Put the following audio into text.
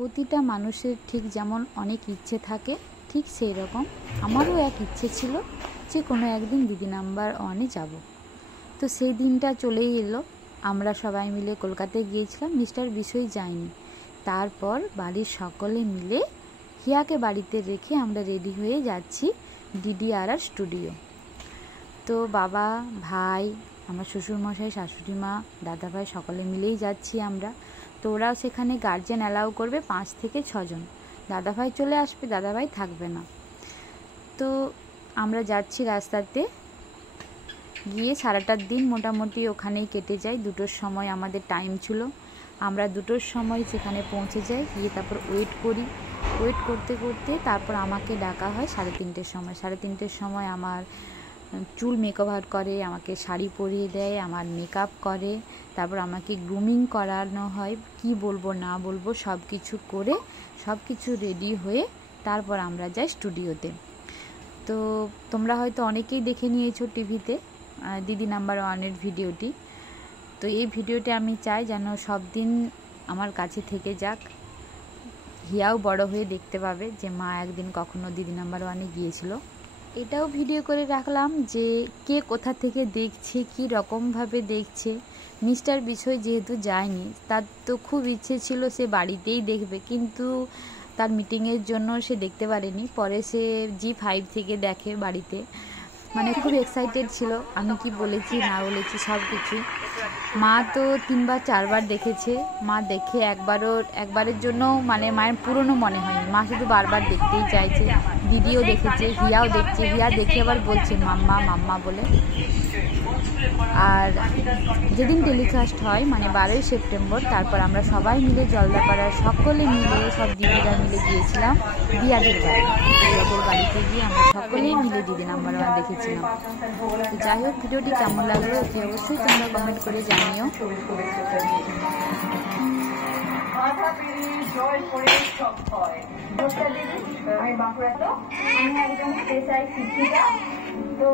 প্রতিটা মানুষের ঠিক যেমন অনেক ইচ্ছে থাকে, ঠিক সেই রকম আমারও এক ইচ্ছে ছিল যে কোনো একদিন দিদি নাম্বার ওয়ানে যাব। তো সেই দিনটা চলেই এলো। আমরা সবাই মিলে কলকাতায় গিয়েছিলাম, মিস্টার বিষয় যায়নি। তারপর বাড়ির সকলে মিলে হিয়াকে বাড়িতে রেখে আমরা রেডি হয়ে যাচ্ছি DDRR স্টুডিও। তো বাবা, ভাই, আমার শ্বশুরমশাই, শাশুড়ি মা, দাদাভাই সকলে মিলেই যাচ্ছি আমরা। তো ওরাও সেখানে গার্জেন অ্যালাউ করবে 5 থেকে 6 জন। দাদাভাই চলে আসবে, দাদাভাই থাকবে না। তো আমরা যাচ্ছি রাস্তাতে, গিয়ে সারাটার দিন মোটামুটি ওখানেই কেটে যায়। 2টোর সময় আমাদের টাইম ছিল, আমরা 2টোর সময় সেখানে পৌঁছে যাই। গিয়ে তারপর ওয়েট করি, ওয়েট করতে করতে তারপর আমাকে ডাকা হয় 3:30-টের সময়। 3:30-টের সময় আমার চুল মেকওভার করে, আমাকে শাড়ি পরিয়ে দেয়, আমার মেকআপ করে, তারপর আমাকে গ্রুমিং করানো হয়, কি বলবো না বলবো সব কিছু করে সব কিছু রেডি হয়ে তারপর আমরা যাই স্টুডিওতে। তো তোমরা হয়তো অনেকেই দেখে নিয়েছো টিভিতে দিদি নাম্বার ওয়ানের ভিডিওটি। তো এই ভিডিওটি আমি চাই যেন সব দিন আমার কাছে থেকে যাক। হিয়াও বড় হয়ে দেখতে পাবে যে মা একদিন কখনো দিদি নাম্বার ওয়ানে গিয়েছিল। এটাও ভিডিও করে রাখলাম যে কে কোথা থেকে দেখছে, কি রকমভাবে দেখছে। মিস্টার বিষয় যেহেতু যায়নি, তার তো খুব ইচ্ছে ছিল সে বাড়িতেই দেখবে, কিন্তু তার মিটিংয়ের জন্য সে দেখতে পারেনি। পরে সে G5 থেকে দেখে বাড়িতে, মানে খুব এক্সাইটেড ছিল আমি কি বলেছি না বলেছি সব কিছু। মা তো 3বার 4বার দেখেছে। মা দেখে একবারের জন্য মানে মায়ের পুরনো মনে হয়নি, মা শুধু বারবার দেখতেই চাইছে। দিদিও দেখেছে, হিয়াও দেখছে, হিয়া দেখে আবার বলছে মাম্মা মাম্মা বলে। আর যেদিন টেলিকাস্ট হয় মানে 12ই সেপ্টেম্বর, তারপর আমরা সবাই মিলে জলদাপাড়ার সকলে মিলে সব দিদিরা মিলে গিয়েছিলাম দিয়াদের বাড়ি। দিয়াদের বাড়িতে গিয়ে আমরা সকলেই মিলে দিদি নাম্বার ওয়ান দেখেছিলাম। তো যাই হোক, ভিডিওটি কেমন লাগলো অতি অবশ্যই তোমরা কমেন্ট করে জানিও। আমি বাঁকুড়া, তো আমি একদম পেশায় শিক্ষিকা। তো